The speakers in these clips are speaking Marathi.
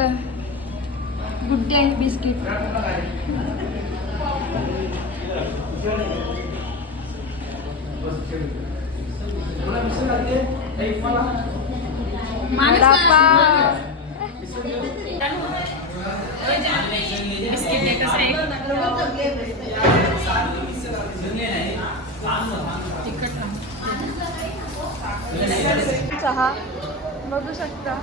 वरती वडापाव. चहा. बघू शकता.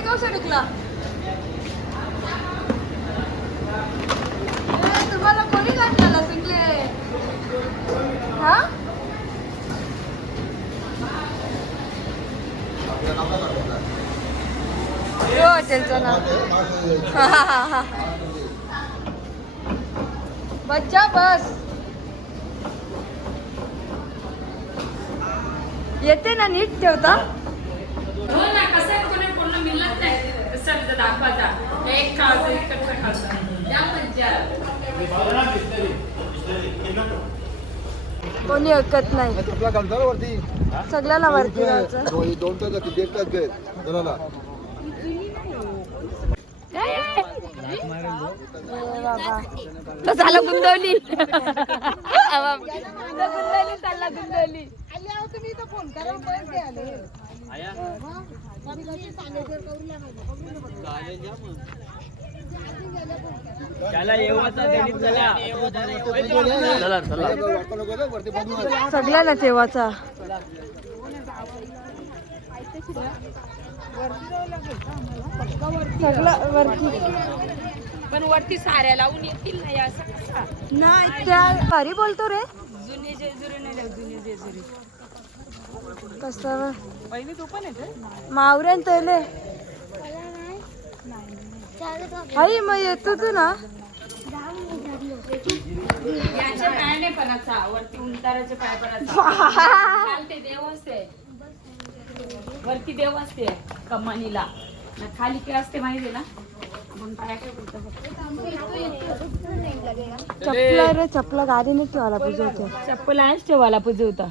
तुम्ही कसा टिकला तुम्हाला कोणी काढलेला सिंगले? हा? यो हॉटेलचं नाव. हा, हा, हा. बच्चा बस. येते ना नीट ठेवता हो ना कसं आहे कोणी पूर्ण मिळत नाही कसं दाखवायचा एक खायचं इकडचं खायचं त्या मज्जा कोणी ऐकत नाही. तुला घालतो ना वरती सगळ्याला वरती दोन तास दीड तास जणाला ए बाबा तो झाला गुंदवली. गुंदवली चालला गुंदवली वाटतं नको ना, तेव्हाचा. सगळं वरती. पण वरती साऱ्या लावून येतील नाही असं कसं? नाही त्या भारी बोलतो रे. जुने जेजुरी नाही जुने जेजुरी. कसं पहिली तू पण येते मावऱ्यान तले. आई मग येतो तू ना. याचे पाय नाही पणाचा वरती उंटाराचे पाय खालते देव असते वरती देव असते कमानीला. ना खाली काय असते माहिती ना? चपला रे चपला गाडीने ठेवायला पाहिजे होते चप्पल आहेच ठेवायला पूजा होता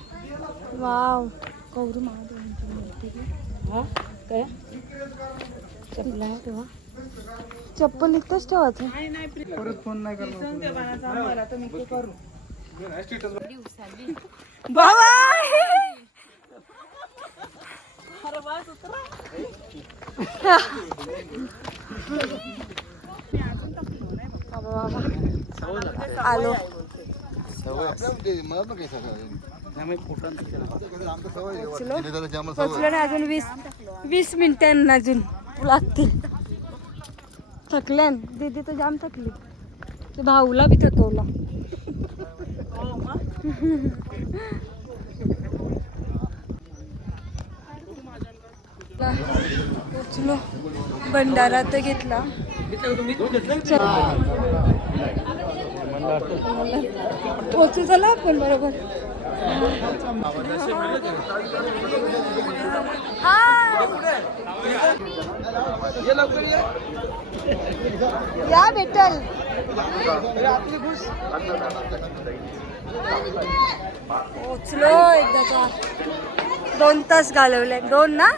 वाव कौरू महादेवांची मूर्ती रे. हा? काय? चप्पल आहे तेव्हा चप्पल इथंच ठेवायचं. बाबा बाबा, बाबा. आलो आपल्या ते मला पण काही सगळं आमचं सवय आहे, वरती पोचलो ना अजून वीस वीस मिनिटांना अजून. लागतील. थकल्यान दीदी तर जाम थकली. ते भाऊला बी थकवला. पोचलो भंडारा तर घेतला. पोचू चला आपण बरोबर. या भेटल. पोचलो एकदाचा दोन तास घालवले. दोन ना?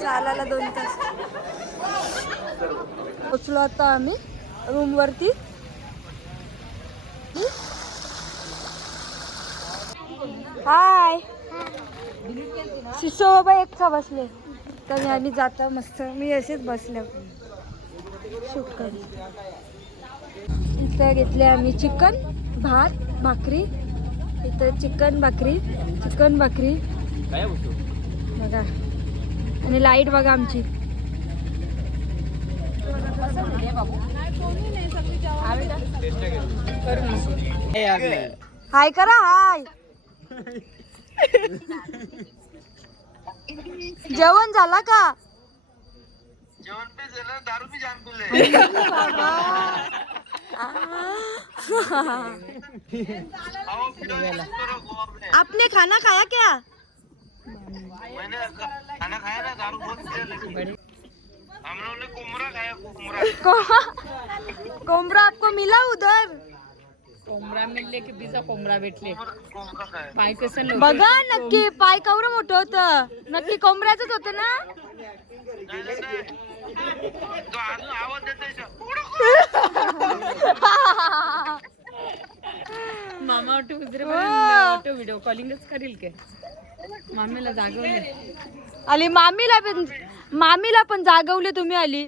चालायला दोन तास. पोचलो आता आम्ही रूम वरती हाय. शिशो बाबा एकटा बसले. तर आम्ही जाता मस्त. मी असेच बसले. शूट करून इथं घेतले आम्ही चिकन भात भाकरी. इथं चिकन भाकरी चिकन भाकरी. बघा. आणि लाइट बघा आमची. हाय करा हाय. जेवण झाला का? आपने खाना खाया क्या? खाना खाया ना दारू बहुत पिया हम लोग ने कुमरा खाया कुमरा। को- कोंबरा आपको मिला उधर? कोंबडा मिळले की बिजा कोंबडा भेटले? कुमरा खाया। पाय कसं नव्हतं. बघा नक्की पाय कवरं मोठं होतं. नक्की कोंबड्याच होतं ना? मामा ऑटो उजरे व्हिडिओ कॉलिंगच करील के. मामीला जागवले आली. मामीला पण मामीला पण जागवले तुम्ही आली.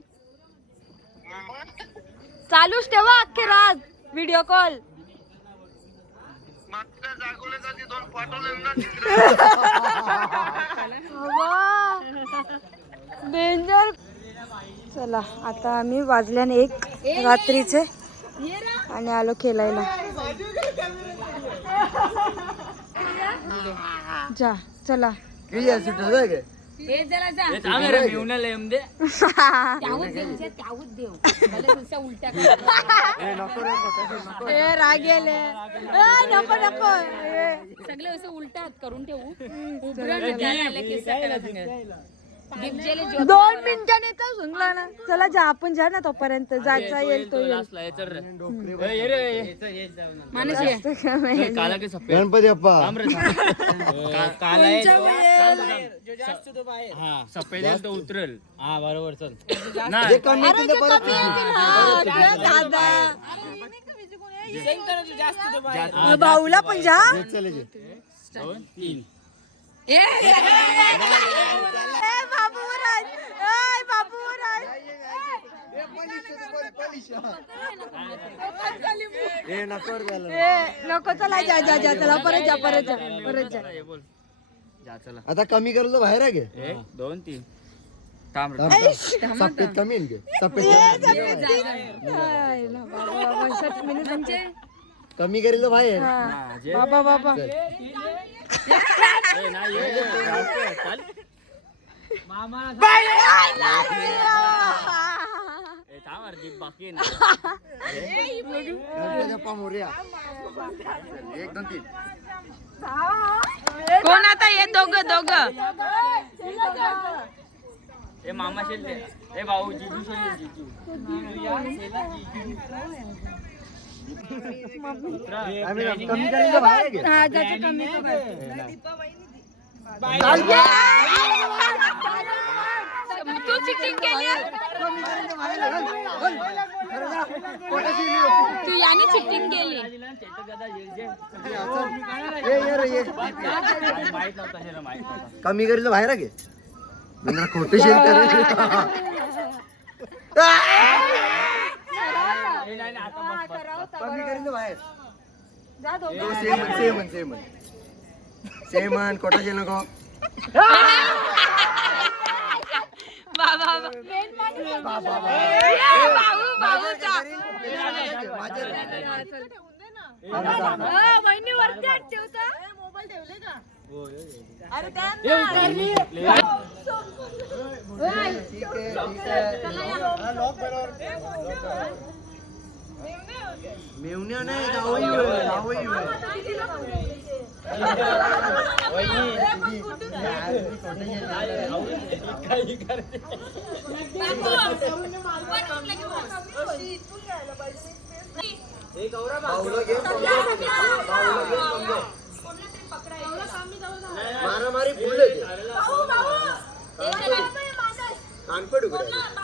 चालूच ठेवा अख्खे रात व्हिडिओ कॉल डेंजर चला आता आम्ही वाजल्याने एक रात्रीचे आणि आलो खेळायला जा चला. हे जरा जा. त्याहून त्याहून मला उलट्या. ए, नको रे, नको, नको. ए रागेले ए, नको नको. ए. सगळे असं उलट्या करून ठेवू. ज्याला दोन मिनिटांनी तर सुनला ना? चला जा आपण जा ना तोपर्यंत. जायचा येईल तो येईल. गणपती बाप्पा उतरल. हा बरोबर चल. हा, भाऊला पण जा. येत तीन. नको चला जा जा जा चला परत जा परत जा परत जा. ये बोल जा चला. आता कमी करलं बाहेर आहे गे. दोन तीन. सफेद कमी सफेद कमी करेल बाहेर बाबा बाबा. बाकी एक दोन तीन कोण आता ये दोघ दोघ? ए मामा शेल दे ए भाऊ जिजू शेल जिजू. तू चिटिंग केली तू याने चिटिंग कमी करेल बाहेर मला खोटे शेल नाही, नाही, आता बस, बस. बाहेर. जा दोघं. सेम सेम सेम सेम नको. बाबा नाही. मारामारी फुल कानपड उघडा यो, लॉक किती घे. ए, ए, फोटो घे. हा, caption.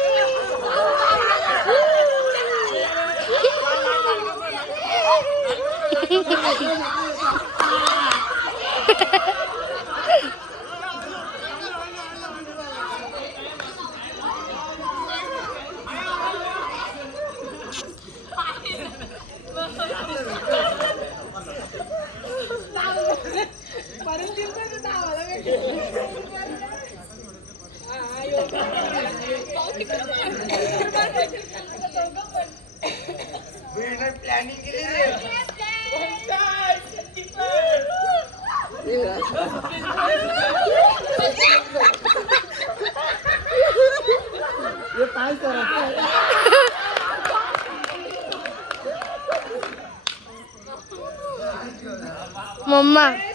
We're not planning it. मम्मा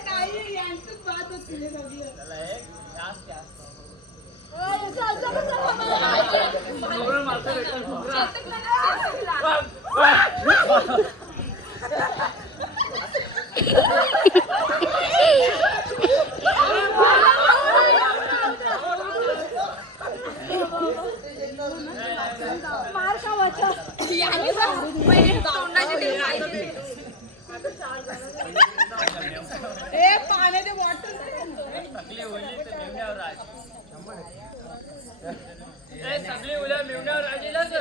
ए, सगळी उद्या मिळण्यावर राजीलाच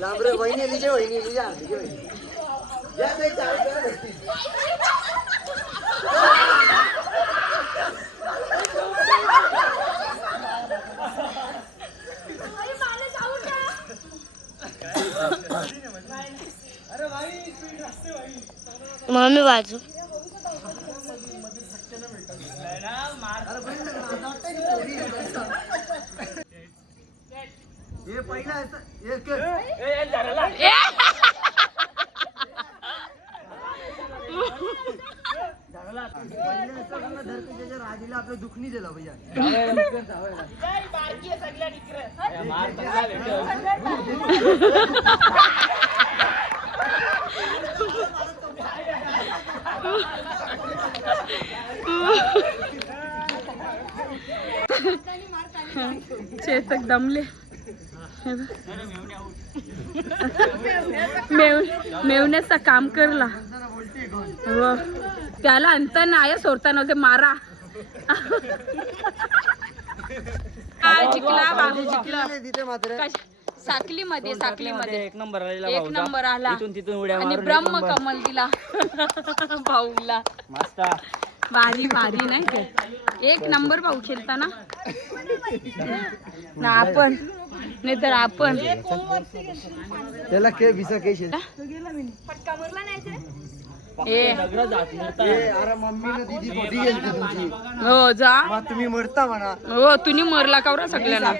लांबरे वहिनी एलीचे वहिनी एलीचे आमची वहिनी या ताई, चालू करा भक्ती. मम्मी बाजू हे पहिला असं- हे कर. पहिलं असं राजीला आपलं दुःख नाही दिलं भैया दमले मेव मेवण्याचा काम करला. हो त्याला अंत नाही सोडता नव्हते मारा. जिंकला बाबू जिंकला. साकली मध्ये साकली मध्ये एक नंबर आलेला एक. नंबर आला आणि ब्रह्म. कमल दिला. भाऊला. भारी भारी नाही का? एक नंबर भाऊ खेळता ना? ना आपण. नाही तर आपण. त्याला के भिसा के शेत हो? जा. तुम्ही मरता म्हणा. हो तुम्ही मरला का बरं सगळ्यांना?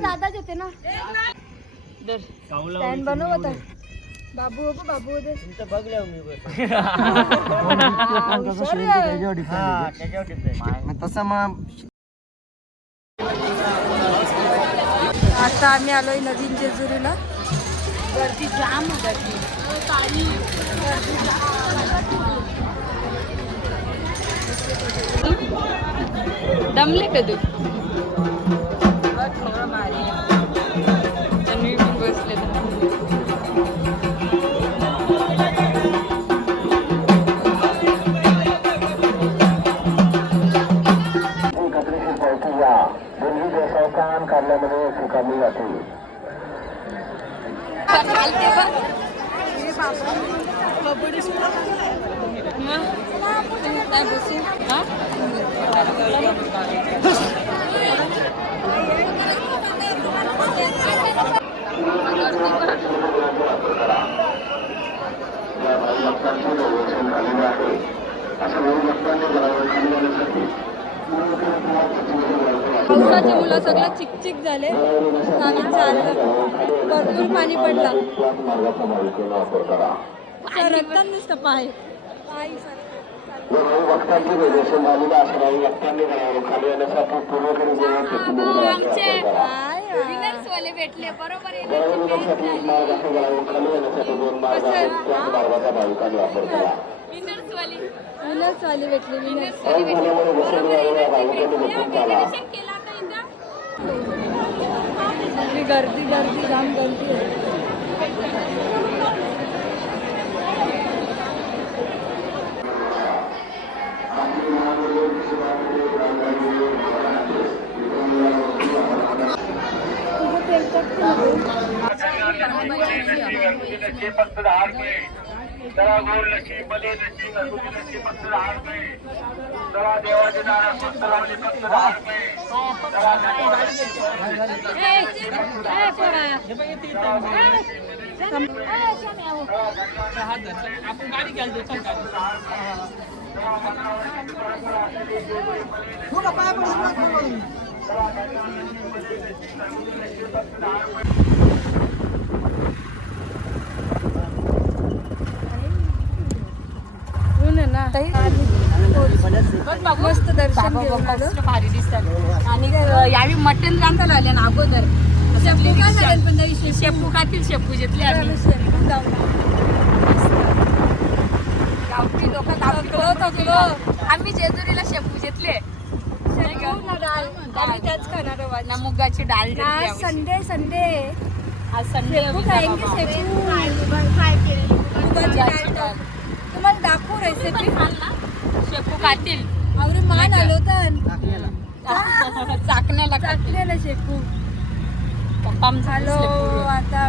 दादाच होते ना. दर. बाबू हो बाबू होते तुमचं बघलं मी बघ. हा, त्याच्यावर depend. मग तसं मग आता आम्ही आलोय नवीन जेजुरीला. गर्दी जाम गर्दी. दमले का तू? बघ, थोडं मारी. मग? काय बसू हा पावसाची मुलं सगळं चिकचिक झाले. आम्ही चाललो. भरपूर पाणी पडला. नुसतं पाय. पाय सरकतात. काय यार. वाले भेटले बरोबर विनर्स वाली भेटली विनर्स सगळी गर्दी गर्दी जाम गर्दी आहे. जरा गोड लक्ष्मी मध्ये लक्ष्मी घरगुती लक्ष्मी फक्त दहा रुपये जरा देवाचे दारा स्वस्त लावले फक्त दहा रुपये जरा आपण गाडी घ्यायला चल गाडी. ताई मस्त दर्शन भारी दिसतात. आणि अं, यावेळी मटण रांधायला आले ना अगोदर. शेपू काय झालं पण ताई शेपू? शेपू खातील शेपू घेतले आम्ही. गावठी लोक थकलो थकलो आम्ही जेजुरीला शेपू घेतले आम्ही त्याच खाणार आहोत ना मुगाची डाळ. Sunday Sunday. आज संडे शेपू खाएंगे शेपू. मुगाची डाळ. तुम्हाला दाखवू रेसिपी शेपू खातील. अरे मान आलो तर चाकण्याला टाकलेलं शेपू. पप्पा हॅलो आता